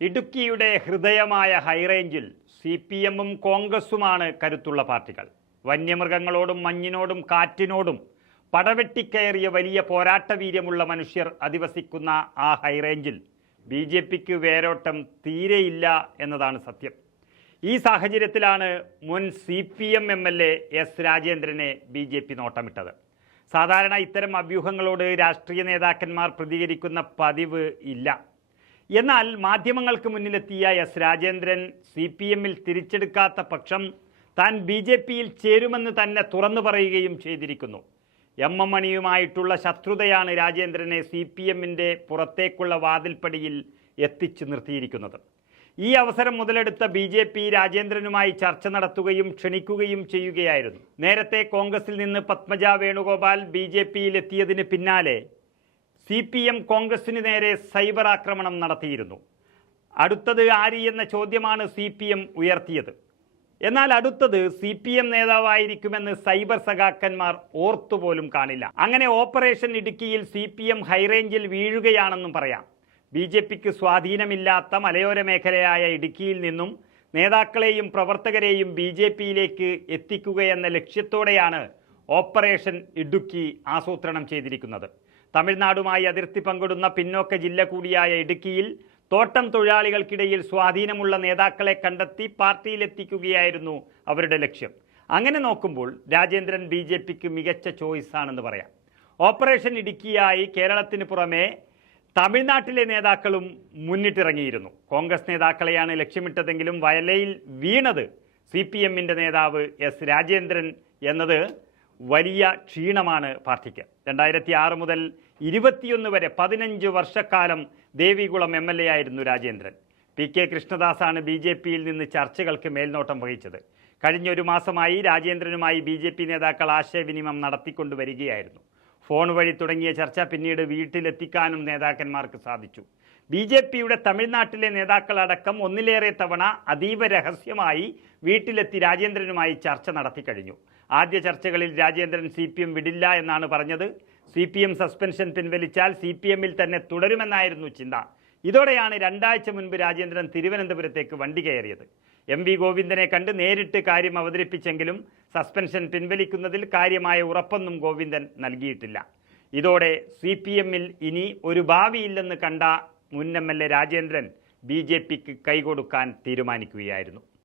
ഇടുക്കിയുടെ ഹൃദയമായ ഹൈറേഞ്ചിൽ C P എമ്മും കോൺഗ്രസുമാണ് കരുത്തുള്ള പാർട്ടികൾ. വന്യമൃഗങ്ങളോടും മഞ്ഞിനോടും കാറ്റിനോടും പടവെട്ടിക്കയറിയ വലിയ പോരാട്ടവീര്യമുള്ള മനുഷ്യർ അധിവസിക്കുന്ന ആ ഹൈറേഞ്ചിൽ ബി ജെ പിക്ക് വേരോട്ടം തീരെയില്ല എന്നതാണ് സത്യം. ഈ സാഹചര്യത്തിലാണ് മുൻ C P M M L A S രാജേന്ദ്രനെ B J P നോട്ടമിട്ടത്. സാധാരണ ഇത്തരം അഭ്യൂഹങ്ങളോട് രാഷ്ട്രീയ നേതാക്കന്മാർ പ്രതികരിക്കുന്ന പതിവ് ഇല്ല. എന്നാൽ മാധ്യമങ്ങൾക്ക് മുന്നിലെത്തിയ എസ് രാജേന്ദ്രൻ സി പി എമ്മിൽ തിരിച്ചെടുക്കാത്ത പക്ഷം താൻ ബി ജെ പിയിൽ ചേരുമെന്ന് തന്നെ തുറന്നു പറയുകയും ചെയ്തിരിക്കുന്നു. എം എം മണിയുമായിട്ടുള്ള ശത്രുതയാണ് രാജേന്ദ്രനെ സി പി എമ്മിന്റെ പുറത്തേക്കുള്ള വാതിൽപ്പടിയിൽ എത്തിച്ചു നിർത്തിയിരിക്കുന്നത്. ഈ അവസരം മുതലെടുത്ത ബി ജെ പി രാജേന്ദ്രനുമായി ചർച്ച നടത്തുകയും ക്ഷണിക്കുകയും ചെയ്യുകയായിരുന്നു. നേരത്തെ കോൺഗ്രസിൽ നിന്ന് പത്മജ വേണുഗോപാൽ ബി ജെ പിയിൽ എത്തിയതിന് പിന്നാലെ സി പി എം കോൺഗ്രസിന് നേരെ സൈബർ ആക്രമണം നടത്തിയിരുന്നു. അടുത്തത് ആര് എന്ന ചോദ്യമാണ് സി പി എം ഉയർത്തിയത്. എന്നാൽ അടുത്തത് സി പി എം നേതാവായിരിക്കുമെന്ന് സൈബർ സഖാക്കന്മാർ ഓർത്തുപോലും കാണില്ല. അങ്ങനെ ഓപ്പറേഷൻ ഇടുക്കിയിൽ സി പി എം ഹൈറേഞ്ചിൽ വീഴുകയാണെന്നും പറയാം. ബി ജെ പിക്ക് സ്വാധീനമില്ലാത്ത മലയോര മേഖലയായ ഇടുക്കിയിൽ നിന്നും നേതാക്കളെയും പ്രവർത്തകരെയും ബി ജെ പിയിലേക്ക് എത്തിക്കുകയെന്ന ലക്ഷ്യത്തോടെയാണ് ഓപ്പറേഷൻ ഇടുക്കി ആസൂത്രണം ചെയ്തിരിക്കുന്നത്. തമിഴ്നാടുമായി അതിർത്തി പങ്കിടുന്ന പിന്നോക്ക ജില്ല കൂടിയായ ഇടുക്കിയിൽ തോട്ടം തൊഴിലാളികൾക്കിടയിൽ സ്വാധീനമുള്ള നേതാക്കളെ കണ്ടെത്തി പാർട്ടിയിലെത്തിക്കുകയായിരുന്നു അവരുടെ ലക്ഷ്യം. അങ്ങനെ നോക്കുമ്പോൾ രാജേന്ദ്രൻ ബി ജെ പിക്ക് മികച്ച ചോയ്സ് ആണെന്ന് പറയാം. ഓപ്പറേഷൻ ഇടുക്കിയായി കേരളത്തിന് പുറമെ തമിഴ്നാട്ടിലെ നേതാക്കളും മുന്നിട്ടിറങ്ങിയിരുന്നു. കോൺഗ്രസ് നേതാക്കളെയാണ് ലക്ഷ്യമിട്ടതെങ്കിലും വയലയിൽ വീണത് സി പി എമ്മിന്റെ നേതാവ് എസ് രാജേന്ദ്രൻ എന്നത് വലിയ ക്ഷീണമാണ് പാർട്ടിക്ക്. രണ്ടായിരത്തി ആറ് മുതൽ ഇരുപത്തിയൊന്ന് വരെ പതിനഞ്ച് വർഷക്കാലം ദേവികുളം എം എൽ എ ആയിരുന്നു രാജേന്ദ്രൻ. പി കെ കൃഷ്ണദാസാണ് ബി ജെ പിയിൽ നിന്ന് ചർച്ചകൾക്ക് മേൽനോട്ടം വഹിച്ചത്. കഴിഞ്ഞ ഒരു മാസമായി രാജേന്ദ്രനുമായി ബി ജെ പി നേതാക്കൾ ആശയവിനിമയം നടത്തിക്കൊണ്ടുവരികയായിരുന്നു ഫോൺ വഴി തുടങ്ങിയ ചർച്ച പിന്നീട് വീട്ടിലെത്തിക്കാനും നേതാക്കന്മാർക്ക് സാധിച്ചു. ബി ജെ പിയുടെ തമിഴ്നാട്ടിലെ നേതാക്കളടക്കം ഒന്നിലേറെ തവണ അതീവ രഹസ്യമായി വീട്ടിലെത്തി രാജേന്ദ്രനുമായി ചർച്ച നടത്തി കഴിഞ്ഞു. ആദ്യ ചർച്ചകളിൽ രാജേന്ദ്രൻ സി പി എം വിടില്ല എന്നാണ് പറഞ്ഞത്. സി പി എം സസ്പെൻഷൻ പിൻവലിച്ചാൽ സി പി എമ്മിൽ തന്നെ തുടരുമെന്നായിരുന്നു ചിന്ത. ഇതോടെയാണ് രണ്ടാഴ്ച മുൻപ് രാജേന്ദ്രൻ തിരുവനന്തപുരത്തേക്ക് വണ്ടി കയറിയത്. എം വി ഗോവിന്ദനെ കണ്ട് നേരിട്ട് കാര്യം അവതരിപ്പിച്ചെങ്കിലും സസ്പെൻഷൻ പിൻവലിക്കുന്നതിൽ കാര്യമായ ഉറപ്പൊന്നും ഗോവിന്ദൻ നൽകിയിട്ടില്ല. ഇതോടെ സി പി എമ്മിൽ ഇനി ഒരു ഭാവിയില്ലെന്ന് കണ്ട മുൻ M L A Rajendran B J പിക്ക് കൈകൊടുക്കാൻ തീരുമാനിക്കുകയായിരുന്നു.